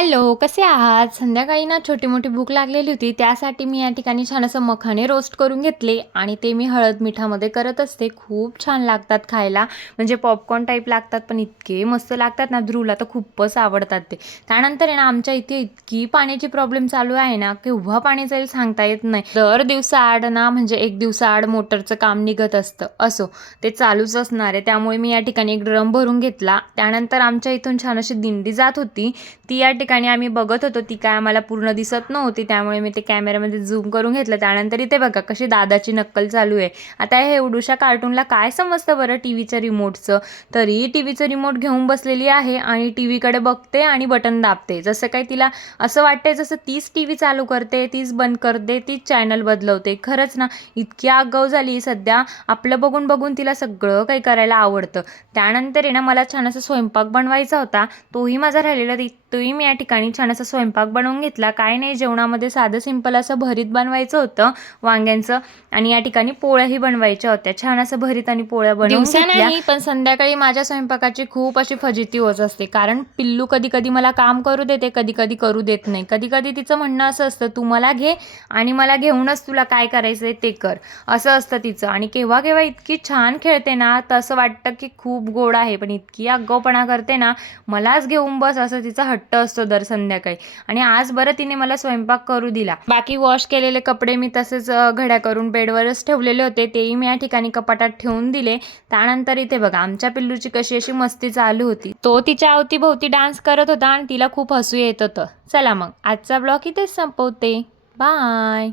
Hello, कसे आहात? संध्याकाळी ना छोटी-मोठी भूक लागलेली होती. त्यासाठी मी या ठिकाणी छान असं मखाणे रोस्ट करून घेतले आणि ते मी हळद मिठामध्ये करत असते. खूप छान लागतात खायला. म्हणजे पॉपकॉर्न टाईप लागतात, पण इतके मस्त लागतात ना, ध्रुवला तर खूपच आवडतात ते. त्यानंतर आहे ना, आमच्या इथे इतकी पाण्याची प्रॉब्लेम चालू आहे ना, केव्हा पाणी जाईल सांगता येत नाही. दर दिवसाआड ना, म्हणजे 1 दिवसाआड मोटरचं काम निघत असतं. असो, ते चालूच असणार आहे. त्यामुळे मी या ठिकाणी एक ड्रम भरून घेतला. त्यानंतर आमच्या इथून छान अशी दिंडी जात होती. ती या ठिकाणी आम्ही बघत होतो, ती काय आम्हाला पूर्ण दिसत नव्हती. त्यामुळे मी ते कॅमेऱ्यामध्ये झूम करून घेतलं. त्यानंतर इथे बघा कशी दादाची नक्कल चालू आहे. आता हे एवढूशा कार्टूनला काय समजतं बरं टीव्हीच्या रिमोटचं. तरी टीव्हीचं रिमोट घेऊन बसलेली आहे आणि टीव्हीकडे बघते आणि बटन दाबते. जसं काही तिला असं वाटतंय जसं तीच टीव्ही चालू करते, तीच बंद करते, तीच चॅनल बदलवते. खरंच ना, इतकी आगाऊ झाली सध्या. आपलं बघून बघून तिला सगळं काही करायला आवडतं. त्यानंतर आहे ना, मला छान असा स्वयंपाक बनवायचा होता. तोही माझा राहिलेला तोही मी या ठिकाणी छान असा स्वयंपाक बनवून घेतला. काय नाही, जेवणामध्ये साधं सिंपल असं भरीत बनवायचं होतं वांग्यांचं आणि या ठिकाणी पोळ्याही बनवायच्या होत्या. छान असं भरीत आणि पोळ्या बनवून दिवसा घेतल्या. नाही, पण संध्याकाळी माझ्या स्वयंपाकाची खूप अशी फजिती होत असते. कारण पिल्लू कधी-कधी मला काम करू देते, कधी-कधी करू देत नाही. कधी-कधी तिचं म्हणणं असं असतं, "तू मला घे आणि मला घेऊनच तुला काय करायचंय ते कर." असं असतं तिचं. आणि केव्हा-केव्हा इतकी छान खेळते ना, तर असं वाटतं की खूप गोड आहे. पण इतकी आगाऊपणा करते ना, "मलाच घेऊन बस" असं तिचा हट्ट असतो दर संध्याकाळी. आणि आज बरं तिने मला स्वयंपाक करू दिला. बाकी वॉश केलेले कपडे मी तसेच घड्या करून बेडवरच ठेवलेले होते. तेही मी या ठिकाणी कपाटात ठेवून दिले. त्यानंतर इथे बघा आमच्या पिल्लूची कशी अशी मस्ती चालू होती. तो तिच्या अवतीभोवती डान्स करत होता आणि तिला खूप हसू येत होतं. चला मग आजचा ब्लॉग इथेच संपवते. बाय.